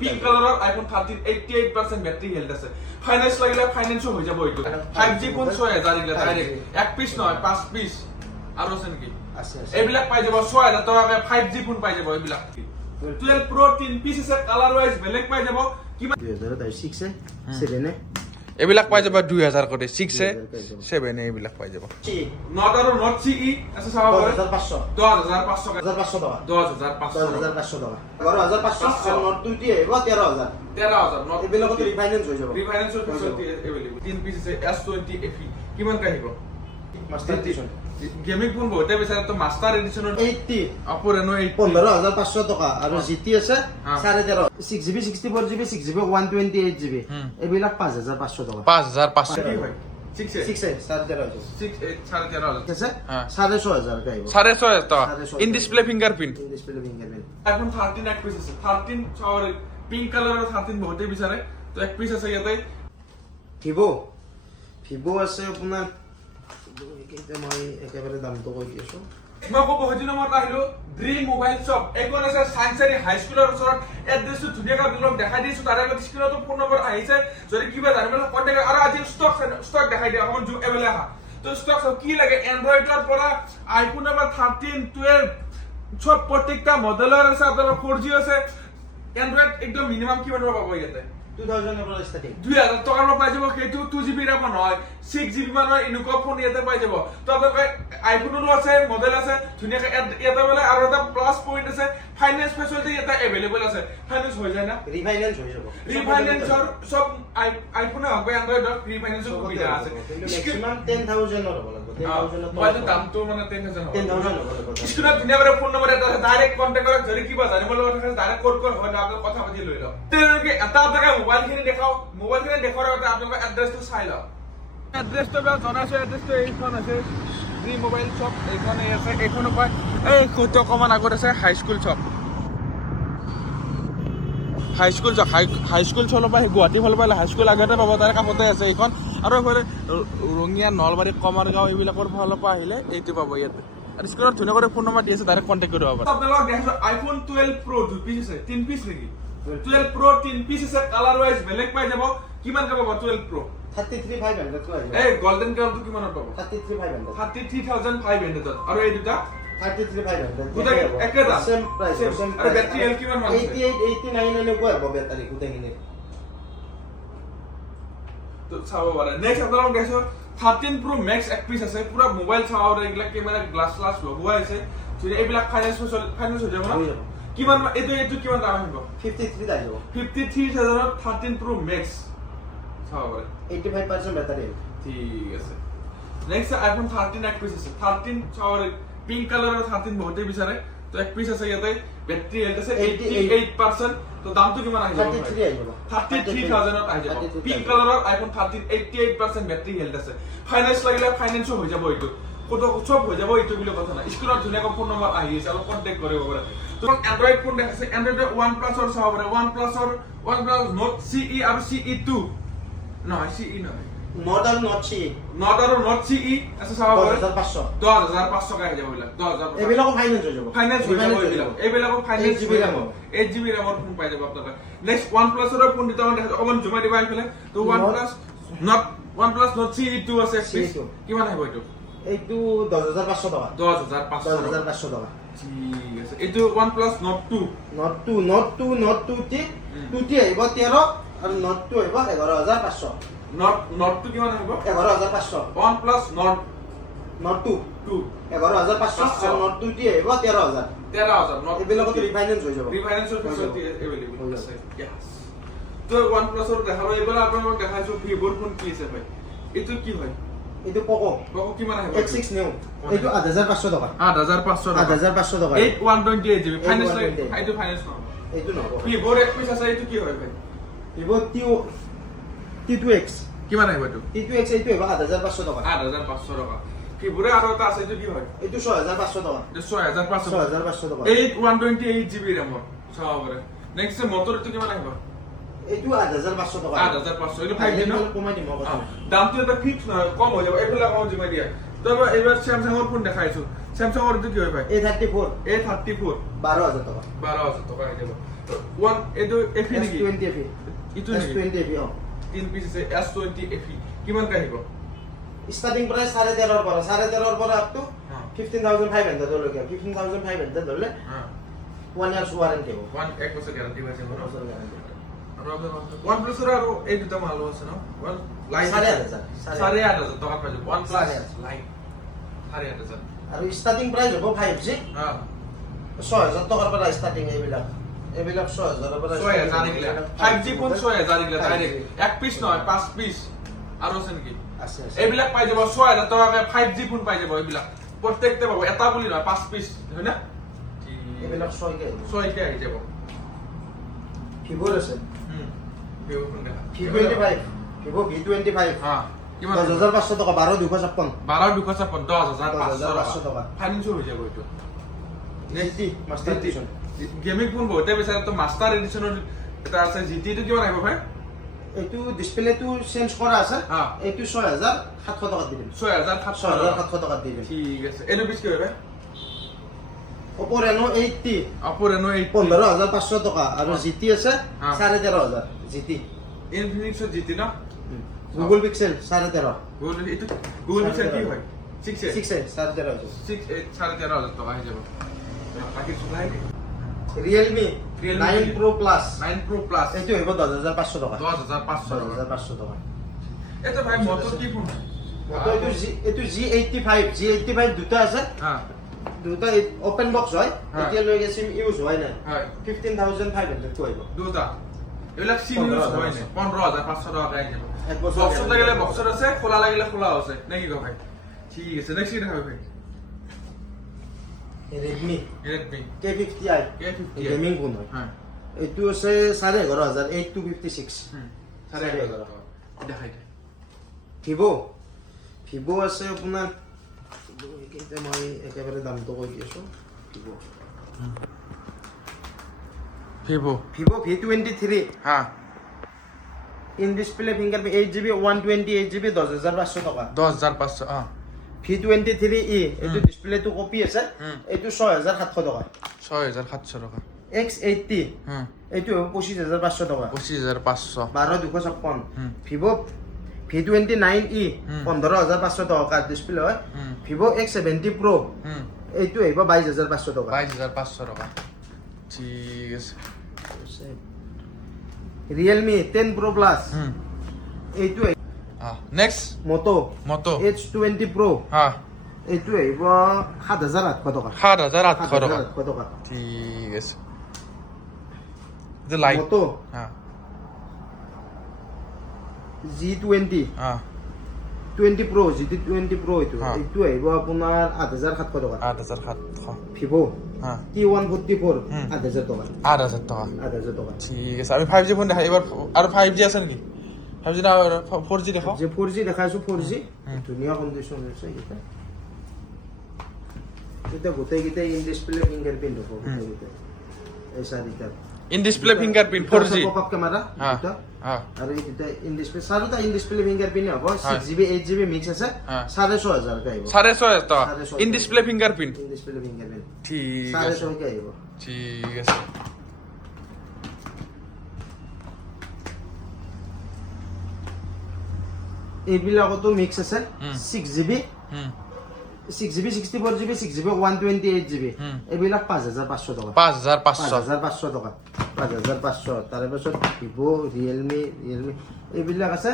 Pink কালাৰৰ iPhone 13 88% battery health আছে finance লাগিলে ফাইনান্সও হৈ যাব এইটো 5G ফোন 6000 ইলা ডাইরেক্ট এক পিস নহয় 5 পিস আৰু আছে নেকি আছে এইবিলাক পাই যাব 6000 টকাকে 5G ফোন পাই যাব এইবিলাক 12 Pro 3 পিস আছে কালার ওয়াইজ বেলেগ পাই যাব কিমান 2006 7 এইবিলাক পাই যাব 2000 কৰি 6 7 এইবিলাক পাই যাব নট আৰু নট CE আছে চাবা 12500 12500 টকা 12500 টকা 12500 নট 20 এব 13000 নট এইবিলাকত ৰিফাইনেন্স হৈ যাব ৰিফাইনেন্সৰ ফেসিলিটি अवेलेबल 3 পিস আছে S20 FE কিমান কা আহিব মাস্টাৰ এডিশন গেমিং ফোন বহুতে বিচাৰে তো মাস্টাৰ এডিশনৰ 80 Oppo Reno 8 15500 টকা আৰু GT আছে 13.5 6GB 64GB 6GB 128GB এইবিলাক 5500 টকা 5500 কি হয় 6 ঠিক আছে 6500 কা আহিব 6500 টকা ইন ডিসপ্লে ফিঙ্গারপ্রিন্ট এখন 13 এক পিস আছে 13 চাওয়ার পিঙ্ক কালারের 13 বহুতে বিচাৰে তো এক পিস আছে ইয়াতে ভিভো আছে আপোনাৰ মই একেবাৰে দামটো কৈ দিছো মই কব হজিন মই আহিলো ড্ৰিম মোবাইল শপ এখন আছে সাইন্সাৰি হাই স্কুলৰ ওচৰত এড্ৰেছটো ধুনীয়াকৈ দিলক দেখাই দিছো তাৰে আগত স্ক্ৰিনত ফোন নম্বৰ আহিছে যদি কিবা জানিবলৈ কন্টাক্ট আৰু আজি ষ্টক দেখাই দিয়া অকমান জু এভেলে আহা তো ষ্টক কি লাগে এন্ড্ৰইডৰ পৰা আইফোনৰ পৰা 13 12 সব প্ৰত্যেকটা মডেলৰ আছে আপোনাৰ 4G আছে এন্ড্ৰইড একদম মিনিমাম কিমান পাব ইয়াতে 2000 এৰ স্টাৰ্টিং 2000 টাকাৰ পাই যাব সেইটো 2GB RAM নহয় 6GB মানৰ এনেকুৱা ফোন ইয়াতে পাই যাব তো আপোনালোকে আইফোনৰো আছে মডেল আছে ধুনীয়াকৈ এটা বেলে আৰু এটা প্লাস পইণ্ট আছে ফাইনান্স ফেসিলিটি এটা अवेलेबल আছে ফাইনান্স হৈ যায় না রিফাইনেন্স হৈ যাব ৰিফাইনেন্সৰ সব আইফোনে হক বা এন্ড্ৰইডৰ ৰিফাইনেন্সৰ সুবিধা আছে ম্যাক্সিমাম 10000 হ'ব লাগিব 10000 মোবাইলৰ দামটো মানে 10000 হ'ব লাগিব স্ক্ৰিনত ধুনীয়াকৈ ফোন নম্বৰ এটা আছে ডাইৰেক্ট কন্টাক্ট কৰক যদি কিবা জানিবলৈ থাকে ডাইৰেক্ট কল কৰ হয় আপোনালোকে কথা পাতি লৈ লওক তেওঁলোকে এটা এটা মোবাইল খিনি দেখাও মোবাইল খিনি দেখাৰ আগতে আপোনালোকে এড্ৰেছটো চাই লওক এড্ৰেছটো জনাইছো এড্ৰেছটো এইখন আছে ড্রিম মোবাইল শপ এইখানে আছে এইখনো পায় এই কত অকমান আগত আছে হাই স্কুল শপ হাই স্কুল চলৰ পৰা গুৱাহাটী ফালৰ পৰা হাই স্কুল আগতে পাব তাৰ কাষতে আছে এইখন আৰু এইফালে ৰঙিয়া নলবাৰী কমাৰগাঁও এইবিলাকৰ ফালৰ পৰা আহিলে এইটো পাব ইয়াতে আৰু স্ক্ৰিনত ধুনীয়াকৈ ফোন নম্বৰ দি আছে ডাইৰেক্ট কণ্টেক্ট কৰিব পাৰে আপোনালোকক দেখাইছো আইফোন 12 Pro 2 পিস আছে 3 পিস নেকি 12 Pro 3 পিস আছে কালাৰ ওয়াইজ বেলেগ পাই যাব কিমান কা পাব 12 Pro 33500 কৈ এই গোল্ডেন কালাৰটো কিমানত পাব 33500 33500 আৰু এই দুটা 33500 গোটেই একেটা সেম প্ৰাইস সেম আৰু ব্যাটাৰি হেলথ কিমান মান আছে 88 89 এনেকুৱা হ'ব ব্যাটাৰি গোটেইখিনি তো চাব পাৰে নেক্সট আপোনালোকক দেখাইছো 13 Pro Max এক পিস আছে পুৰা মোবাইল চাও ৰেগুলা কেমেৰা গ্লাস লগোৱা আছে যদি এইবিলাক ফাইনান্স হৈ যাব না কিমান এইটো কিমান দাম আহিব 53 আহিব 53000 13 Pro Max চাব পাৰে 85% ব্যাটাৰি ঠিক আছে নেক্সট আইফোন 13 এক পিস আছে 13 চাও পিঙ্ক কালাৰৰ 13 বহুতে বিচাৰে তো এক পিস আছে ইয়াতে ব্যাটাৰি হেলথ আছে 88% তো দামটো কিমান আহিব 33 আহিব 33000 আহি যাব পিঙ্ক কালাৰৰ আইফোন 13 88% ব্যাটাৰি হেলথ আছে ফাইনান্স লাগিলে ফাইনান্সও হৈ যাব এইটো কত সব হৈ যাব এইটো বুলি কথা নাই স্ক্ৰিনত ধুনীয়াকৈ ফোন নম্বৰ আহি আছে অলপ কন্টাক্ট কৰিব পাৰে তোমাক এন্ড্ৰইড ফোন দেখাইছে এন্ড্ৰইড OnePlus ৰ চাব পাৰে OnePlus Note CE আৰু CE2 নহয় CE নহয় নট আৰু নট CE আছে চাব পাৰে 12500 12500 কা হৈ যাব এইবিলাক 12500 এইবিলাকো ফাইনান্স হৈ যাব ফাইনান্স হৈ যাব এইবিলাকো ফাইনান্স 8GB RAM ফোন পাই যাব আপোনালোকে নেক্সট OnePlus ৰ ফোন দিটা অকমান জমা দিবা ইফালে তো OnePlus Note CE2 আছে কিমান আহিব এইটো 10500 টকা 10500 টকা ঠিক আছে এইটো OnePlus Note 2 টি আহিব 13 আৰু Note 2 আহিব 11500 Note 2 কিমান আহিব 11500 OnePlus Note 2 11500 আৰু Note 2 টি আহিব 13000 Note এইবিলাকত ৰিফাইনেন্স হৈ যাব ৰিফাইনেন্সৰ ফেসিলিটি अवेलेबल আছে তো OnePlus ৰ দেখালো এইবাৰ আপোনালোকক দেখাইছো Vivo ফোন কি আছে ভাই এইটো কি হয় এইটো Poco কিমান আহিব X6 Neo এইটো 8500 টকা 8500 টকা 128GB ফাইনান্স এইটো ফাইনান্স নহয় এইটো নহয় Vivo এক পিস আছে এইটো কি হয় ভাই Vivo T2X কিমান আহিব এইটো T2X এইটো আহিব 8500 টকা 8500 টকা Vivo আৰু এটা আছে এইটো কি হয় এইটো 6500 টকা 6500 টকা 128GB RAM চাও পাৰে নেক্সট মোটৰ এইটো কিমান আহিব এইটো 8500 টকা 8500 এইটো 5G ন কমাই দিম কথা দামটো এটা ফিক্স নহয় কম হৈ যাব এইফালে কম জমা দিয়া তবে এবাৰ স্যামসাংৰ ফোন দেখাইছো স্যামসাংৰ এইটো কি হয় ভাই A34 A34 12000 টকা 12000 টকা আহি যাব ওৱান এইটো এফি নেকি S20 FE ইটো নেকি S20 FE তিন পিচ আছে S20 এফি কিমান কা আহিব স্টার্টিং প্রাইস 13.5 পৰা 13.5 পৰা আপ টু হ্যাঁ। 15500 লৈকে 15500 ধৰলে হা 1 ইয়াৰ্স ওয়াৰেন্টি হ'ব ওৱান এক বছৰ গ্যাৰান্টি পাইছে ন বছৰ guarantee। আৰু আপোনাৰ ওৱান প্লাছৰ আৰু এই দুটা মাল আছে ন ওৱান লাইট 8,500 8,500 টকা পাইছো ওৱান প্লাছ 8,500 লাইট 8,500 আৰু স্টাৰ্টিং প্ৰাইস হ'ব 5G হা 6000 টকাৰ পৰা স্টাৰ্টিং এইবিলাক 6000 পৰা 6,000 দিলে 5G ফোন 6,000 দিলে ডাইৰেক্ট এক পিস নহয় 5 পিস আৰু আছে নেকি আছে এইবিলাক পাই যাব 6,000 টকাকে 5G ফোন পাই যাব এইবিলাক প্ৰত্যেকতে পাব এটা বুলি নহয় 5 পিস হয় না এইবিলাক 6K 6কে আহি যাব ভিভোৰ আছে ভিভো ফোন দেখা V25 ভিভো V25 হা কিমান 10500 টকা 12256 12,256 10,500 টকা ফাইনেন্সিয়েল হৈ যাব এইটো GT master edition gaming phone বহুতে বিচাৰে তো মাস্টাৰ এডিশনৰ এটা আছে জিটি টো কিমান আহিব ভাই এইটো ডিসপ্লেটো চেঞ্জ কৰা আছে হা। এইটো 6700 টকা দিম 6,700 6700 টকা দিম ঠিক আছে এইটো পিছ কি হয় ভাই Oppo Reno 80 Oppo Reno 8 15500 টকা আৰু হা। GT আছে হা। 13500 GT Infinix GT ন Google Pixel 13500 Google Pixel কি হয় 6 13500 13,500 টকা আহি যাব বাকি চলাই Realme Realme 9 Pro Plus 9 Pro Plus এইটো হ'ব 10500 টকা 10,500 টকা 10500 টকা এটা ভাই মটর কি ফোন মতো এইটো G85 দুটা আছে হা দুটা ওপেন বক্স হয় হা। এতিয়ালৈকে সিম ইউজ হোৱা নাই হয় 15500 কৈ আহিব দুটা এইবিলাক সিম ইউজ হয় নাই 15,500 টকা আহি যাব এক বছৰ বক্সত লাগিলে বক্সত আছে খোলা লাগিলে খোলা আছে নে কি কয় ভাই ঠিক আছে নেক্সট কি দেখাবি ভাই Redmi Redmi K50i K50i gaming phone হয় হ্যাঁ এইটো আছে 11500 8256 11,500 টকা দেখাই দে ভিভো আছে আপোনাৰ কিন্তু মই একেবাৰে দামটো কৈ দি আছো Vivo ভিভো V23 হা in display fingerprint 8GB 128GB 10500 টকা 10,500 হা V23e এইটো ডিসপ্লেটো কপি আছে এইটো 6700 টকা 6,700 টকা X80 এইটো 25500 টকা 25,500 12256 ভিভো V29e 15500 টকা ডিসপ্লে হয় ভিভো X70 Pro এইটো আহিব 22500 টকা 22,500 টকা ঠিক আছে Realme 10 Pro Plus এইটো next Moto Moto H20 Pro হা এইটো আহিব 7800 টকা 7,800 টকা 7800 টকা ঠিক আছে যে লাইট Moto হা G20 হা 20 Pro GT20 Pro এইটো হা। এইটো আহিব আপোনাৰ 8700 টকা 8,700 Vivo হা T144 হুম। 8000 টকা 8,000 টকা 8000 টকা ঠিক আছে আৰু 5G ফোন দেখা এবাৰ আৰু 5G আছে নেকি 5G না 4G দেখাও যে 4G দেখাইছো 4G হুম। ধুনীয়া কণ্ডিশ্যন আছে এটা গোটেইকেইটা ইন ডিসপ্লে ফিঙ্গারপ্রিন্ট হ'ব গোটেইকেইটা এই চাৰিটা in display fingerprint 4G popup camera হা দুটা হা আৰু এই দুটা ইন ডিসপ্লে চাৰিটা ইন ডিসপ্লে ফিঙ্গারপ্রিন্ট হ'ব হয়। 6GB 8GB মিক্স আছে হা। 6500 কে আহিব 6,500 টকা 6,500 in display fingerprint in display fingerprint ঠিক আছে 6500 কে আহিব ঠিক আছে এইবিলাকতো মিক্স আছে হুম। 6GB 6GB 64GB 6GB 128GB এইবিলাক 5500 টকা 5,500 5500 টকা 5500 তাৰে পাছত ভিভো ৰিয়েলমি এইবিলাক আছে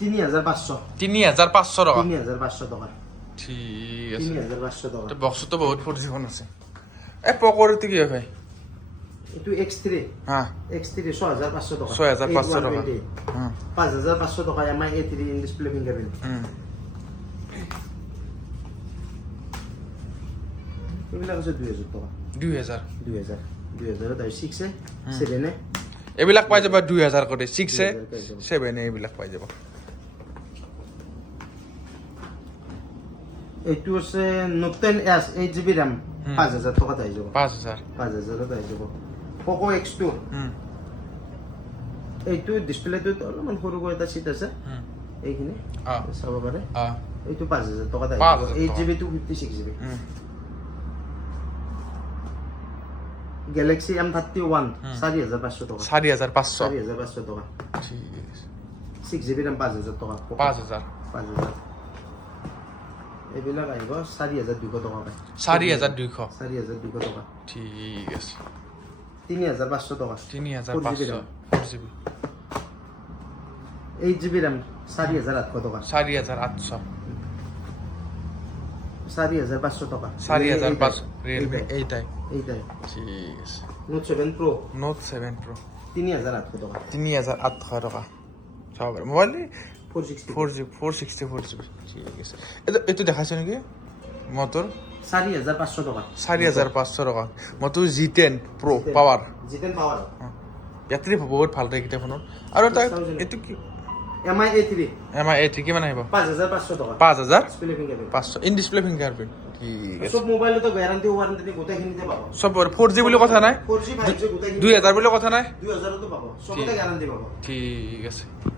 3500 3,500 টকা 3500 টকা ঠিক আছে 3500 টকা তো বক্সতো বহুত 4G ফোন আছে এ পকৰটো কি হয় ভাই এইটো X3 হা X3 6500 টকা 6,500 টকা 5500 টকা MI A3 in display fingerprint এইবিলাক আছে 2000 টকা 2,000 2000 তাৰ 6 7 এইবিলাক পাই যাবা 2,000 কৰি 6 2,000 পাই যাব। 7 এইবিলাক পাই যাব এইটো আছে Note 10s 8GB RAM 5000 টকাত আহি যাব 5,000 5000 আহি যাব Poco X2 এইটো ডিসপ্লেটো অলপমান সৰু কৰি এটা চিট আছে এইখিনি চাব পাৰে এইটো 5000 টকাত আহি যাব 8GB to 56GB Galaxy M31 4500 টাকা 4500 4500 টাকা ঠিক আছে 6GB RAM 5000 টাকা 5000 5000 এইবিলাক আহিব 4200 টাকা পায় 4200 4200 টাকা ঠিক আছে 3500 টাকা 3500 4GB 8GB RAM 4800 টাকা 4800 4500 টাকা 4500 Realme এইটাই এইটাই ঠিক আছে Note 7 Pro Note 7 Pro 3800 টাকা 3800 টাকা চাব পাৰে মোবাইল 460 464 GB ঠিক আছে এইটো দেখাইছে নেকি মোটৰ 4500 টাকা 4500 টাকা মোটৰ G10 Pro power G10 power battery বহুত ভাল থাকে কিটা ফোনত আৰু এটা এইটো কি MI A3 MI কিমান আহিব 5500 টাকা 5000 display fingerprint 500 in display fingerprint ঠিক আছে সব মোবাইলতো গ্যারান্টি ওয়ারেন্টি গোটেইখিনিতে পাব সব 4G বুলি কথা নাই 4G 5G গোটেইখিনি 2000 বুলি কথা নাই 2000 তো পাব সবতে গ্যারান্টি পাব ঠিক আছে